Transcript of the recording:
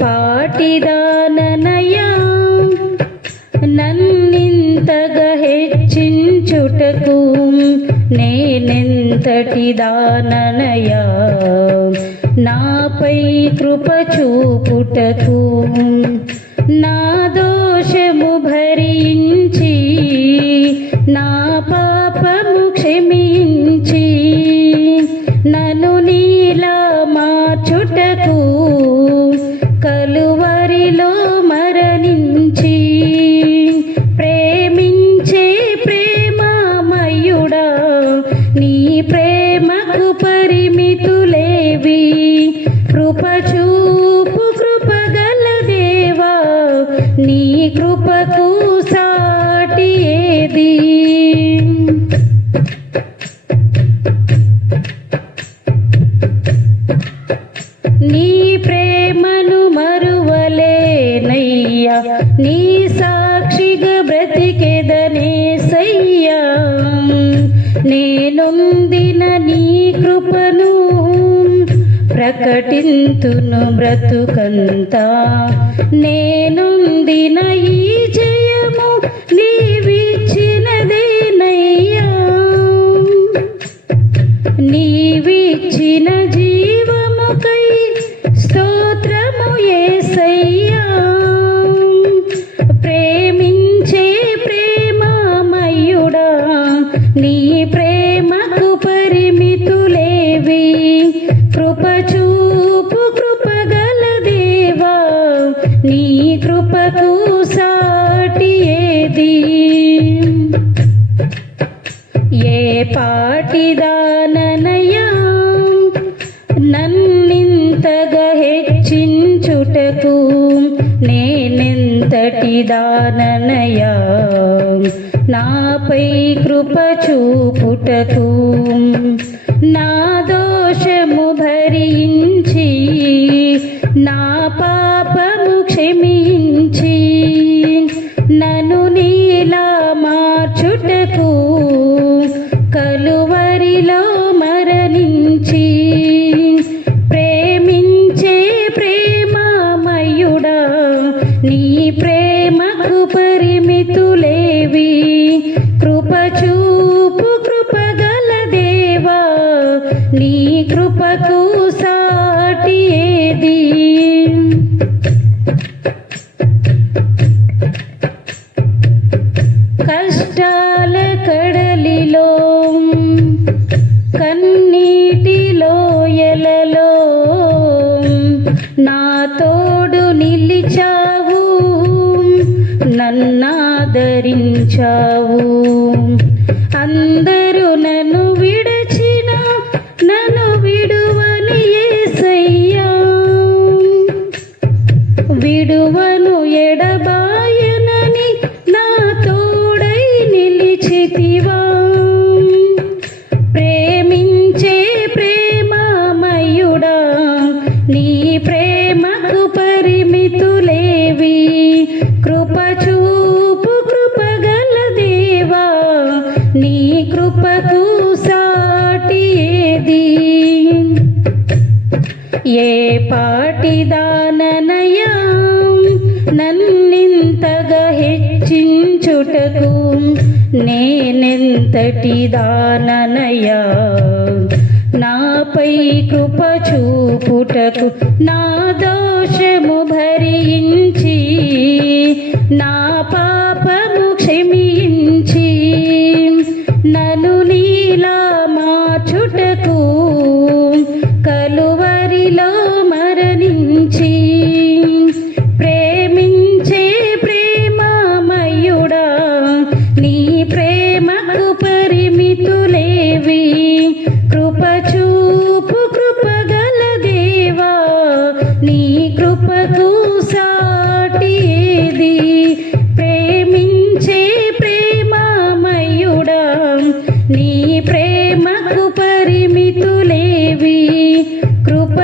పాటిదాననయా నన్నింతగా హెచ్చించుటకు నేనెంతటి దాననయా నాపై కృప చూపుటకు నా దోషము భరించి నా పాపము క్షమించి నన్ను నీలా మార్చుటకు కలువరిలో మరణించి ప్రేమించే ప్రేమమయుడా నీ ప్రేమకు పరిమితులేవి కృప చూపు కృపగల దేవా నీ కృపకు సాటి ఏది నీ ప్రేమను మరువలేనయ్యా నీ సాక్షిగా బ్రతికెదనేసయ్యా నేనొందిన నీ కృపను ప్రకటింతును బ్రతుకంతా నేనొందిన ఈ జయము నీవిచ్చినదేనయ్యా నీవిచ్చిన జీవముకై స్తోత్రము యేసయ్యా ప్రేమించే ప్రేమమయుడా నీ ప్రేమకు పరిమితులేవి కృప చూపు కృపగల దేవా నీ కృపకు సాటి ఏది ఏ పాటిదాననయా నన్నింతగా హెచ్చించుటకు నేనెంతటి దాననయా నాపై కృప చూపుటకు నా దోషము భరించి నా పాపము క్షమించి నన్ను నీలా మార్చుటకు కలువరిలో మరణించి ప్రేమించే ప్రేమమయుడా నీ ప్రేమకు పరిమితులేవి కృప చూపు కృపగల దేవా నీ కృపకు సాటి ఏది కష్టాల కడలిలో కన్నీటిలో ఎలలో నా తోడు నిలిచావు నన్నాదరించావు అందరూ నన్ను విడచిన నన్ను విడువని యేసయ్యా విడువను ఎడబాయనని నా తోడై నిలిచితివా ప్రేమించే ప్రేమమయుడా నీ ప్రేమకు పరిమితులేవి కృప చూపు కృపగల దేవా నీ కృపకు సాటి ఏది ఏ పాటిదాననయా నన్నింతగా హెచ్చించుటకు నేనెంతటి దాననయా నాపై కృప చూపుటకు నా దోషము భరించి నా పాపము క్షమించి నన్ను నీలా మార్చుటకు కలువరిలో మరణించి ప్రేమించే ప్రేమమయుడా నీ ప్రేమకు పరిమితులేవి కృప చూపు కృపగల దేవా నీ కృపకు సాటి ఏది ప్రేమించే ప్రేమమయుడా నీ ప్రేమకు పరిమితులేవి కృప